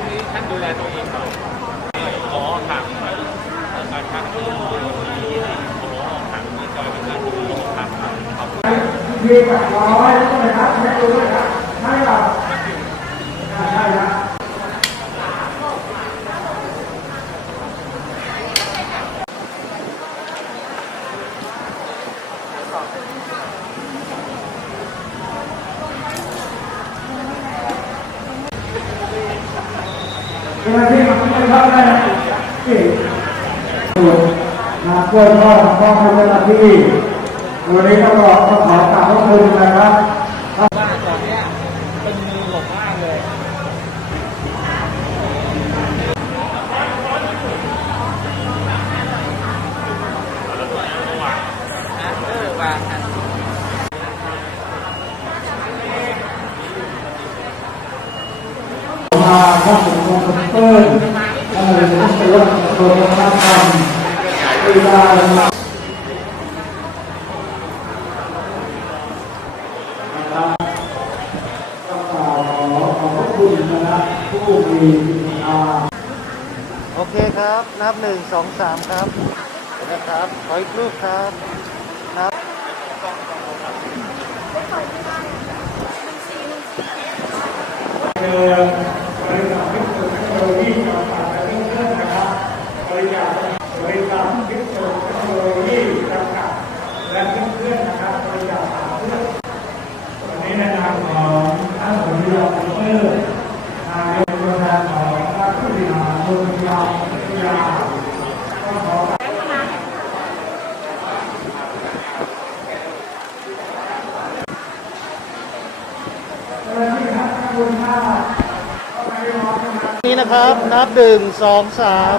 วงนี้ท่านดูแลตัวเองก่อนอ๋อครับการพักที่โอ้ครับมีจอยเป็นการดูครับขอบคุณมีแบบร้อยใช่ไหมครับไม่รู้นะครับไม่หรอก เจ้าหน้าที่มาไม่เข้าได้ที่นะเพื่อนก็มอบให้เจ้าหน้าที่วันนี้ต้องขอต้องขอกราบขอบคุณนะครับ ว่าตอนเนี้ยเป็นมือหลบมากเลย มาเข้าสู่กองคอมพิวเตอร์ท่านเลยต้องไปว่าตัววัฒนธรรมกีฬานะครับก็ขอขอบพระคุณนะผู้มีอาโอเคครับ นับหนึ่งสองสามครับนะครับ ขออีกรูปครับครับ เจอบริษัทวิศวเทคโนโลยีจำกัดและเพื่อนๆนะครับบริษัทบ ริษัทวิศวเทคโนโลยีจำกัดและเพื่อนๆนะครับบริษัทสาเพื่อนวันนี้ในนามของท่านสุริยาเพื่อนนายกตัวแทนของท่านผู้บริหารโรงพยาบาลวิทยาก็ขอนี่นะครับ นับหนึ่งสองสาม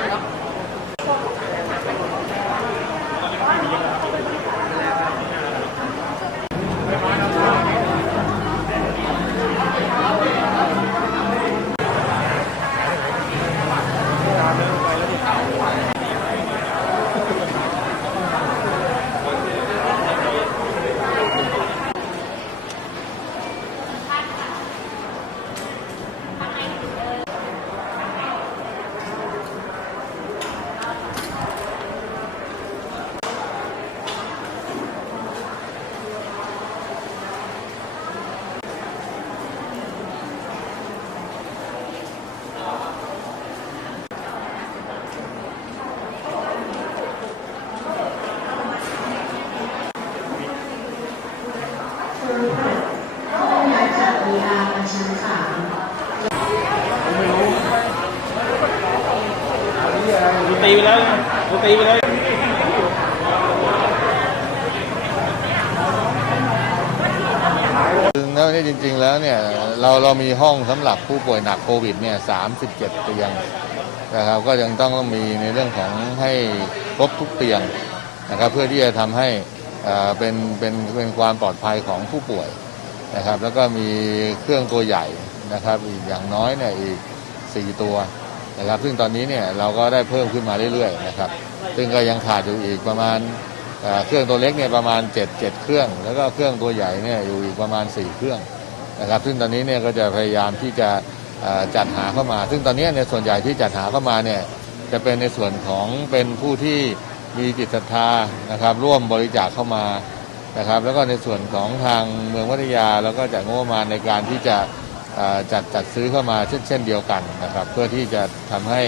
ตีไปแล้วตีไปแล้วแล้วนี่จริง ๆ แล้วเนี่ยเราเรามีห้องสำหรับผู้ป่วยหนักโควิดเนี่ย37เตียงนะครับก็ยังต้องมีในเรื่องของให้ครบทุกเตียงนะครับเพื่อที่จะทำให้อ่าเป็นเป็นเป็นความปลอดภัยของผู้ป่วยนะครับ แล้วก็มีเครื่องตัวใหญ่นะครับ อีกอย่างน้อยเนี่ยอีก 4 ตัว นะครับ ซึ่งตอนนี้เนี่ยเราก็ได้เพิ่มขึ้นมาเรื่อยๆนะครับ ซึ่งก็ยังขาดอยู่อีกประมาณเครื่องตัวเล็กเนี่ยประมาณ 7 7 เครื่อง แล้วก็เครื่องตัวใหญ่เนี่ยอยู่อีกประมาณ 4 เครื่องนะครับ ซึ่งตอนนี้เนี่ยก็จะพยายามที่จะจัดหาเข้ามา ซึ่งตอนนี้ในยส่วนใหญ่ที่จัดหาเข้ามาเนี่ยจะเป็นในส่วนของเป็นผู้ที่มีจิตศรัทธานะครับ ร่วมบริจาคเข้ามานะครับ แล้วก็ในส่วนของทางเมืองพัทยาแล้วก็จัดงบประมาณในการที่จะ จัดจัดซื้อเข้ามาเช่นเช่นเดียวกันนะครับ เพื่อที่จะทำให้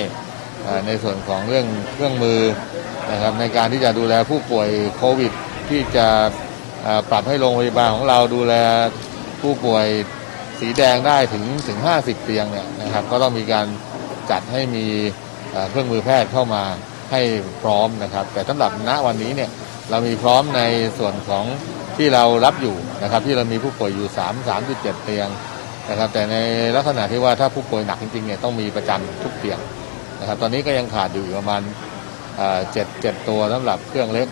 ในส่วนของเรื่องเครื่องมือนะครับในการที่จะดูแลผู้ป่วยโควิด ที่จะปรับให้โรงพยาบาลของเราดูแลผู้ป่วยสีแดงได้ถึงถึง 50 เตียงเนี่ยนะครับก็ต้องมีการจัดให้มีเครื่องมือแพทย์เข้ามาให้พร้อมนะครับ แต่สำหรับณวันนี้เนี่ยเรามีพร้อมในส่วนของที่เรารับอยู่นะครับ ที่เรามีผู้ป่วยอยู่ 3 3.7 เตียง นะครับแต่ในลักษณะที่ว่าถ้าผู้ป่วยหนักจริงๆเนี่ยต้องมีประจำทุกเตียงนะครับตอนนี้ก็ยังขาดอยู่ประมาณเจ็ดเจ็ดตัวสำหรับเครื่องเล็ก